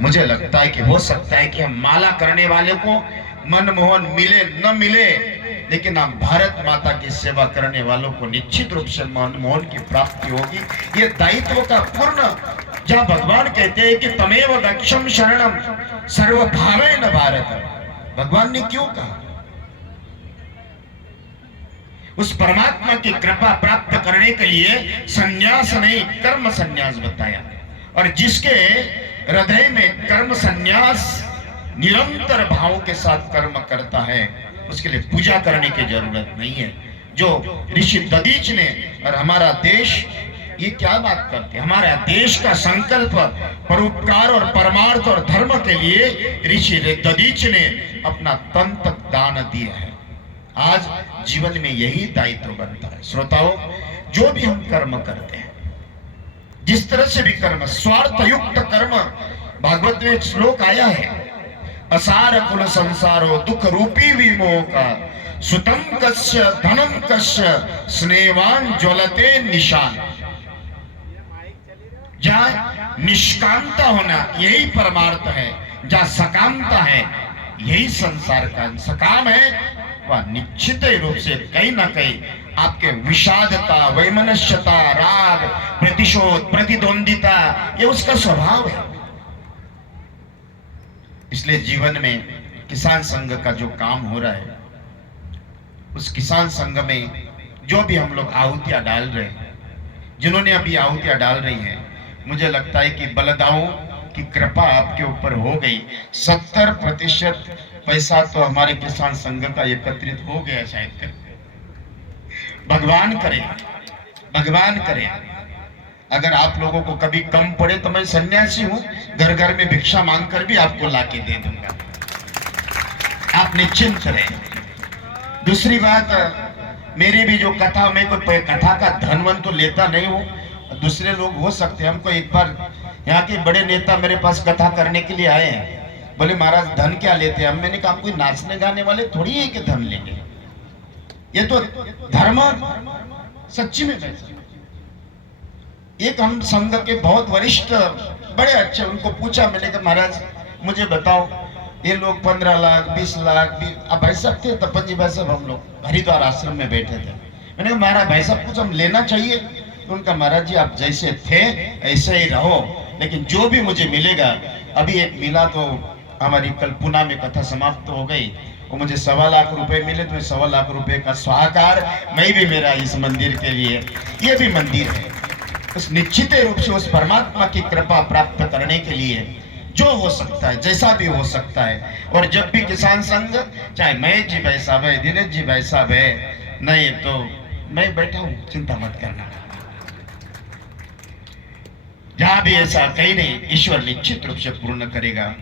मुझे लगता है कि हो सकता है कि हम माला करने वाले को मनमोहन मिले न मिले, लेकिन हम भारत माता की सेवा करने वालों को निश्चित रूप से मनमोहन की प्राप्ति होगी। ये दायित्व का पूर्ण, जहां भगवान कहते हैं कि तमेव दक्षम शरणम सर्वभावेन भारत, भगवान ने क्यों कहा? उस परमात्मा की कृपा प्राप्त करने के लिए संन्यास नहीं, कर्म संन्यास बताया। और जिसके हृदय में कर्म संन्यास निरंतर भाव के साथ कर्म करता है, उसके लिए पूजा करने की जरूरत नहीं है। जो ऋषि दधीच ने और हमारा देश ये क्या बात करते हैं, हमारा देश का संकल्प परोपकार और परमार्थ और धर्म के लिए ऋषि दधीच ने अपना तन तक दान दिया है। आज जीवन में यही दायित्व बनता है। श्रोताओं, जो भी हम कर्म करते हैं, जिस तरह से भी कर्म, स्वार्थ युक्त कर्म, भागवत में एक श्लोक आया है, असार कुल संसारो दुख रूपी विमोह का सुतम कस्य धनम कस्य स्नेहवान ज्वलते निशान। जहां निष्कामता होना यही परमार्थ है, जहां सकामता है यही संसार का सकाम है, वह निश्चित रूप से कहीं ना कहीं आपके विषादता, वैमनस्यता, राग, प्रतिशोध, प्रतिद्वंदिता, ये उसका स्वभाव है। इसलिए जीवन में किसान संघ का जो काम हो रहा है, उस किसान संघ में जो भी हम लोग आहुतियां डाल रहे हैं, जिन्होंने अभी आहुतियां डाल रही हैं, मुझे लगता है कि बलदाओं की कृपा आपके ऊपर हो गई। 70% पैसा तो हमारे किसान संघ का एकत्रित हो गया शायद। भगवान करे, भगवान करे, अगर आप लोगों को कभी कम पड़े तो मैं सन्यासी हूं, घर घर में भिक्षा मांगकर भी आपको लाके दे दूंगा, आप निश्चिंत रहे। दूसरी बात, मेरी भी जो कथा, मैं कोई कथा का धनवन तो लेता नहीं हूं, दूसरे लोग हो सकते हैं। हमको एक बार यहाँ के बड़े नेता मेरे पास कथा करने के लिए आए हैं, बोले महाराज धन क्या लेते हैं? मैंने कहा कोई नाचने गाने वाले थोड़ी है कि धन लेंगे, ये तो धर्म सच्ची में पैसा। एक हम संघ के बहुत वरिष्ठ बड़े अच्छे, उनको पूछा, मैंने कहा महाराज मुझे बताओ, ये लोग 15 लाख 20 लाख अब भाई साहब थे, तपन जी भाई साहब, हम लोग हरिद्वार आश्रम में बैठे थे। मैंने कहा महाराज भाई साहब कुछ हम लेना चाहिए? तो उनका महाराज जी आप जैसे थे ऐसे ही रहो, लेकिन जो भी मुझे मिलेगा, अभी एक मिला तो हमारी कल पुणे में कथा समाप्त हो गई, वो मुझे 1.25 लाख रुपए मिले, तो 1.25 लाख रुपए का स्वाहाकार मैं भी मेरा इस मंदिर के लिए, ये भी मंदिर है। उस निश्चित रूप से उस परमात्मा की कृपा प्राप्त करने के लिए जो हो सकता है, जैसा भी हो सकता है। और जब भी किसान संघ, चाहे मैं जी भाई साहब है, दिनेश जी भाई साहब है, नहीं तो मैं बैठा हूं, चिंता मत करना। जहां भी ऐसा कहीं नहीं, ईश्वर निश्चित रूप से पूर्ण करेगा।